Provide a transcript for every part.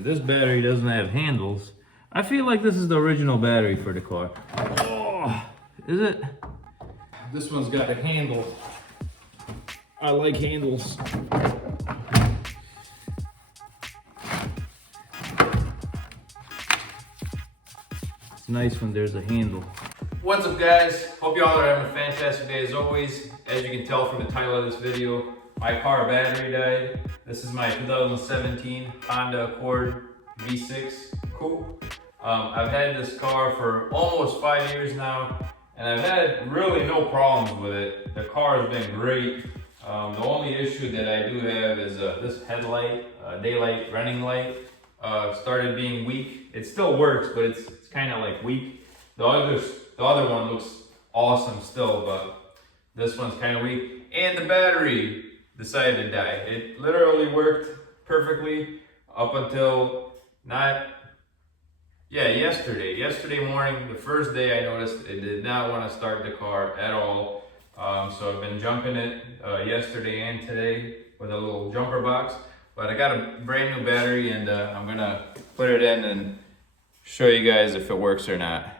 And this battery doesn't have handles. I feel like this is the original battery for the car. Oh, is it? This one's got a handle. I like handles. It's nice when there's a handle. What's up, guys? Hope y'all are having a fantastic day as always. As you can tell from the title of this video, my car battery died. This is my 2017 Honda Accord V6 Coupe. I've had this car for almost 5 years now, and I've had really no problems with it. The car has been great. The only issue that I do have is this headlight, daylight running light, started being weak. It still works, but it's kind of like weak. The other one looks awesome still, but this one's kind of weak. And the battery decided to die. It literally worked perfectly up until yesterday morning, the first day I noticed it did not want to start the car at all. So I've been jumping it yesterday and today with a little jumper box, but I got a brand new battery, and I'm gonna put it in and show you guys if it works or not.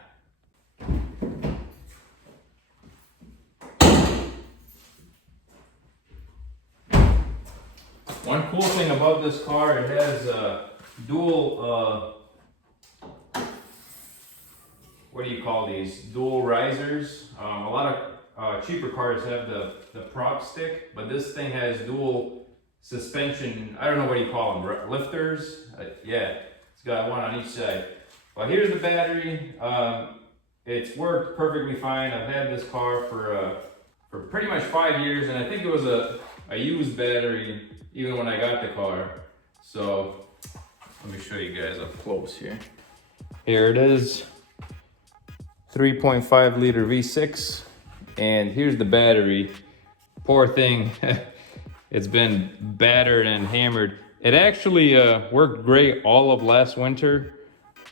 One cool thing about this car, it has dual, what do you call these? Dual risers. A lot of cheaper cars have the prop stick, but this thing has dual suspension, I don't know what you call them, lifters? Yeah, it's got one on each side. Well, here's the battery. It's worked perfectly fine. I've had this car for pretty much 5 years, and I think it was a used battery even when I got the car. So let me show you guys up close here. Here it is, 3.5 liter V6, and here's the battery. Poor thing, it's been battered and hammered. It actually worked great all of last winter,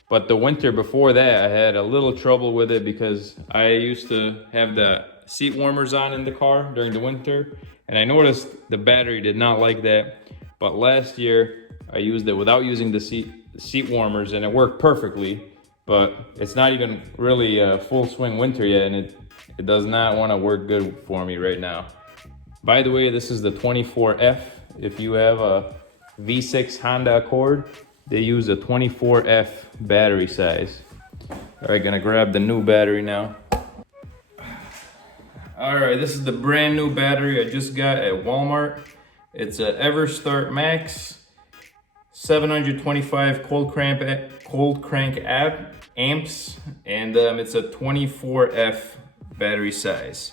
but the winter before that I had a little trouble with it because I used to have the seat warmers on in the car during the winter, and I noticed the battery did not like that. But last year I used it without using the seat warmers, and it worked perfectly. But it's not even really full swing winter yet, and it does not want to work good for me right now. By the way, this is the 24F. If you have a V6 Honda Accord, they use a 24F battery size. All right, gonna grab the new battery now. All right, this is the brand new battery I just got at Walmart. It's a EverStart Max 725 cold crank amps, and it's a 24F battery size.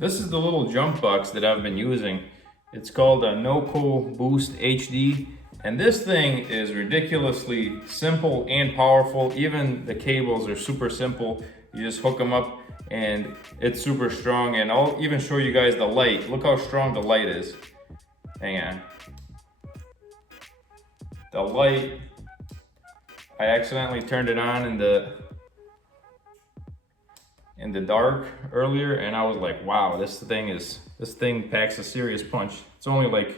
This is the little jump box that I've been using. It's called a Noco Boost HD, and this thing is ridiculously simple and powerful. Even the cables are super simple. You just hook them up and it's super strong. And I'll even show you guys the light. Look how strong the light is. Hang on. The light, I accidentally turned it on in the dark earlier, and I was like, wow, this thing packs a serious punch. It's only like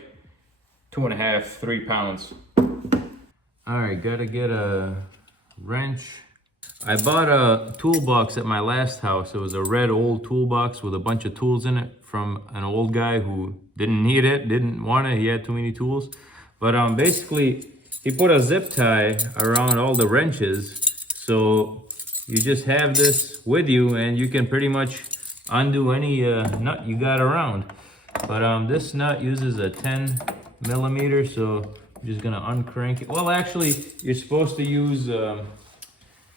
2.5, 3 pounds. All right, gotta get a wrench. I bought a toolbox at my last house. It was a red old toolbox with a bunch of tools in it from an old guy who didn't need it, didn't want it. He had too many tools. But basically, he put a zip tie around all the wrenches. So you just have this with you, and you can pretty much undo any nut you got around. But this nut uses a 10 millimeter, so I'm just gonna uncrank it. Well, actually, you're supposed to use,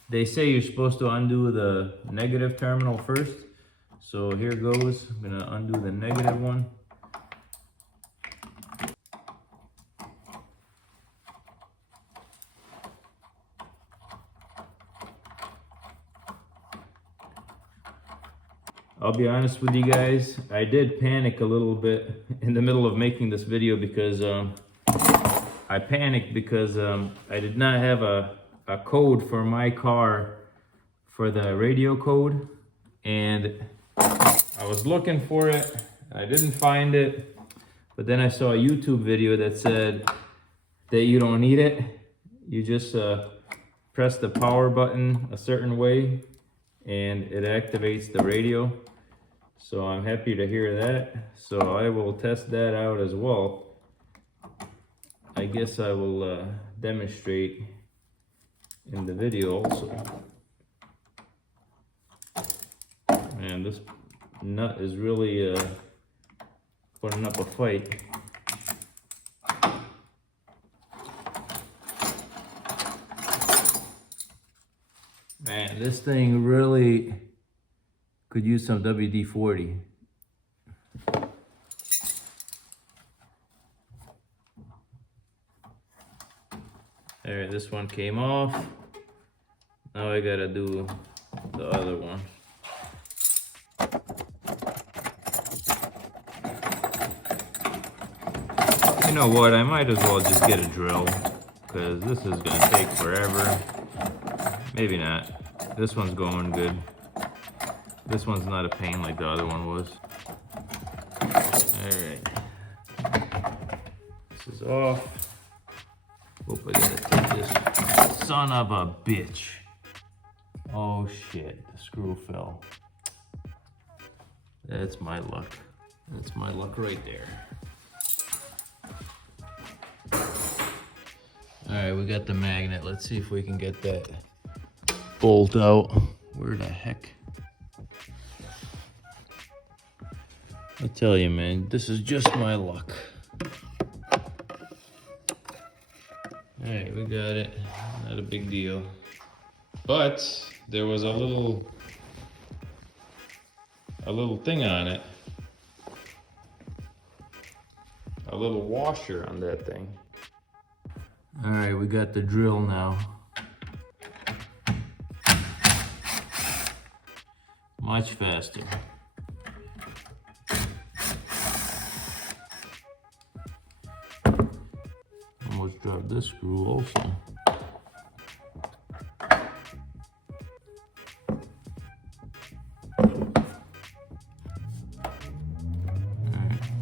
they say you're supposed to undo the negative terminal first. So here goes. I'm gonna undo the negative one. I'll be honest with you guys, I did panic a little bit in the middle of making this video because I panicked because I did not have a code for my car for the radio code, and I was looking for it. I didn't find it, but then I saw a YouTube video that said that you don't need it. You just press the power button a certain way and it activates the radio. So I'm happy to hear that. So I will test that out as well. I guess I will demonstrate in the video also. Man, this nut is really putting up a fight. Man, this thing really could use some WD-40. Alright, this one came off. Now I gotta do the other one. You know what, I might as well just get a drill, because this is gonna take forever. Maybe not. This one's going good. This one's not a pain like the other one was. Alright. This is off. Hope I gotta take this son of a bitch. Oh shit, the screw fell. That's my luck. That's my luck right there. Alright, we got the magnet. Let's see if we can get that bolt out. Where the heck? I tell you, man, this is just my luck. Alright, we got it. Not a big deal. But there was a little thing on it. A little washer on that thing. Alright, we got the drill now. Much faster. Almost dropped this screw also. Alright,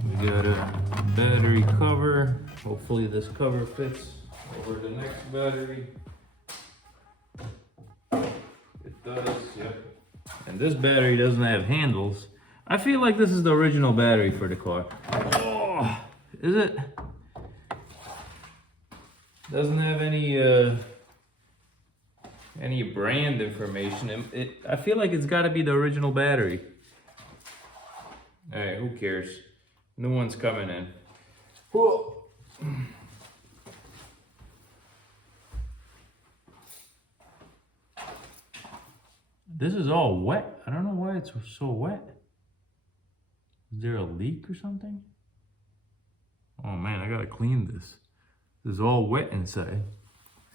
we got a battery cover. Hopefully this cover fits over the next battery. It does, yep. And this battery doesn't have handles. I feel like this is the original battery for the car. Oh, is it? Doesn't have any brand information. I feel like it's got to be the original battery. All right, who cares? New one's coming in. Whoa. This is all wet. I don't know why it's so wet. Is there a leak or something? Oh man, I gotta clean this. This is all wet inside.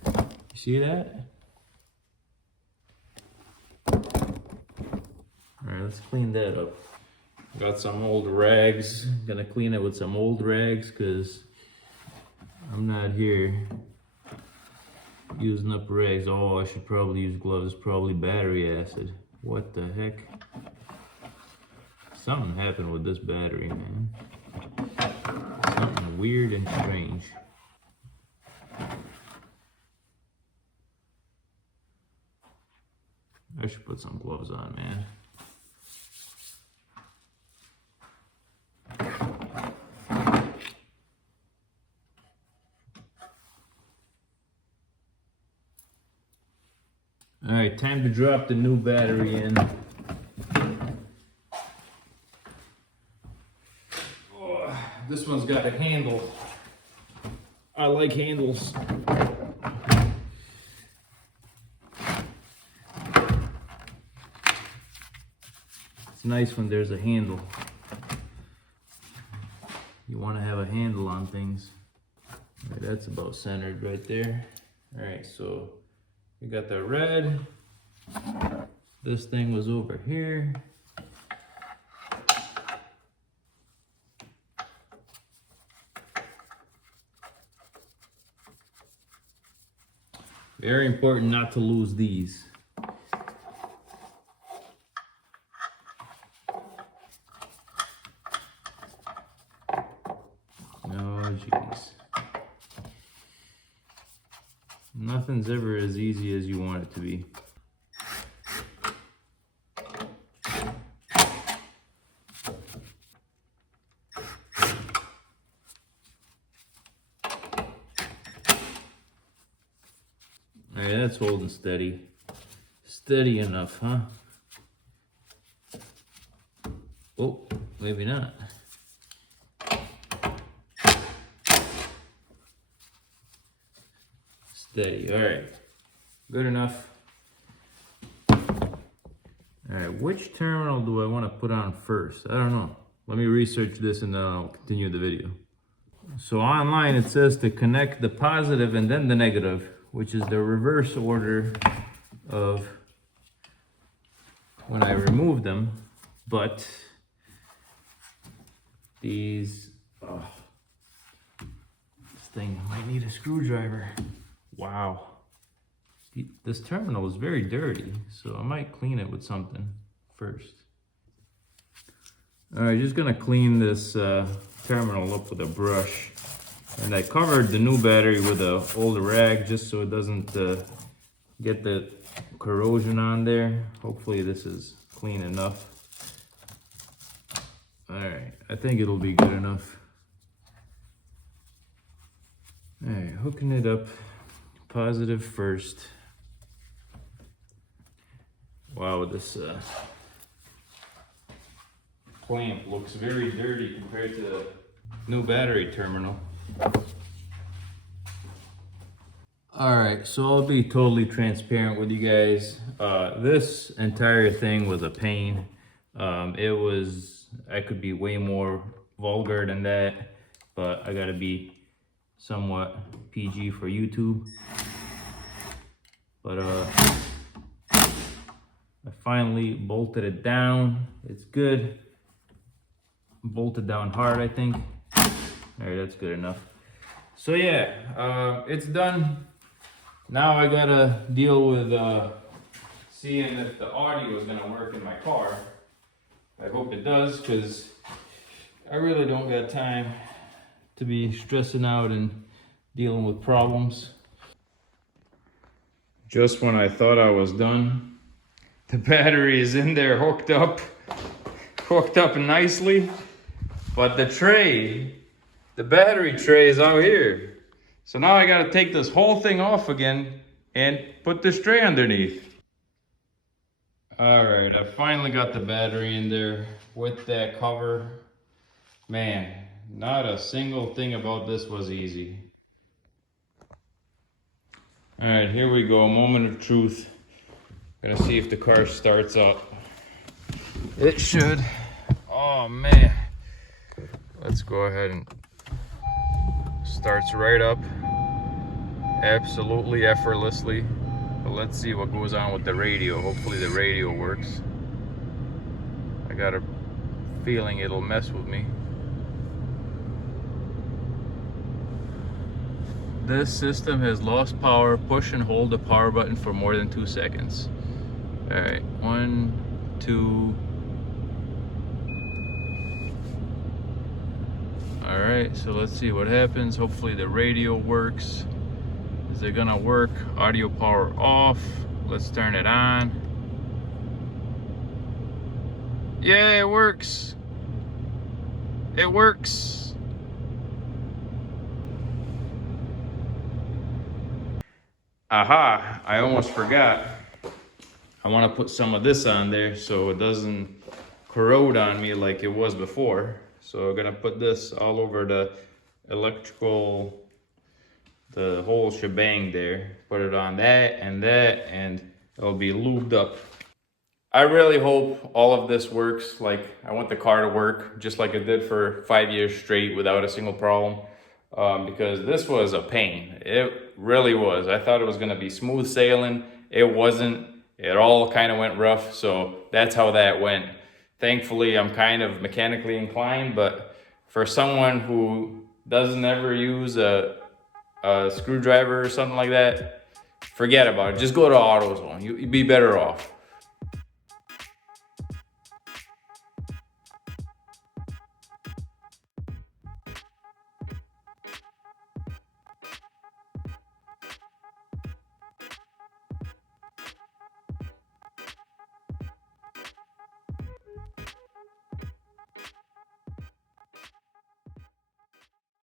You see that? Alright, let's clean that up. Got some old rags. Gonna clean it with some old rags because I'm not here using up rags. Oh, I should probably use gloves. Probably battery acid. What the heck? Something happened with this battery, man. Something weird and strange. I should put some gloves on, man. All right, time to drop the new battery in. Oh, this one's got a handle. I like handles. It's nice when there's a handle. You want to have a handle on things. All right, that's about centered right there. All right, so we got the red. This thing was over here. Very important not to lose these. Oh, jeez. Nothing's ever as easy as you want it to be. Alright, that's holding steady. Steady enough, huh? Oh, maybe not. Steady, alright. Good enough. Alright, which terminal do I want to put on first? I don't know. Let me research this and then I'll continue the video. So online it says to connect the positive and then the negative, which is the reverse order of when I remove them. But these, this thing might need a screwdriver. Wow. This terminal is very dirty, so I might clean it with something first. All right, just gonna clean this terminal up with a brush. And I covered the new battery with an old rag just so it doesn't get the corrosion on there. Hopefully this is clean enough. All right, I think it'll be good enough. All right, hooking it up, positive first. Wow, this clamp looks very dirty compared to the new battery terminal. All right, so I'll be totally transparent with you guys. This entire thing was a pain. I could be way more vulgar than that, but I gotta be somewhat PG for YouTube. But I finally bolted it down. It's good. Bolted down hard, I think. All right, that's good enough. So yeah, it's done. Now I gotta deal with seeing if the audio is gonna work in my car. I hope it does, because I really don't got time to be stressing out and dealing with problems. Just when I thought I was done, the battery is in there hooked up nicely, but the battery tray is out here. So now I gotta take this whole thing off again and put this tray underneath. All right, I finally got the battery in there with that cover. Man, not a single thing about this was easy. All right, here we go, moment of truth. Gonna see if the car starts up. It should. Oh man. Let's go ahead and starts right up. Absolutely effortlessly. But let's see what goes on with the radio. Hopefully the radio works. I got a feeling it'll mess with me. This system has lost power. Push and hold the power button for more than 2 seconds. All right, 1, 2. All right, so let's see what happens. Hopefully the radio works. Is it gonna work? Audio power off. Let's turn it on. Yeah, it works. It works. Aha, I almost forgot. I want to put some of this on there so it doesn't corrode on me like it was before. So I'm gonna put this all over the electrical, the whole shebang there. Put it on that, and it'll be lubed up. I really hope all of this works. Like, I want the car to work just like it did for 5 years straight without a single problem. Because this was a pain. It really was. I thought it was gonna be smooth sailing. It wasn't. It all kind of went rough, so that's how that went. Thankfully, I'm kind of mechanically inclined, but for someone who doesn't ever use a screwdriver or something like that, forget about it. Just go to AutoZone. You'd be better off.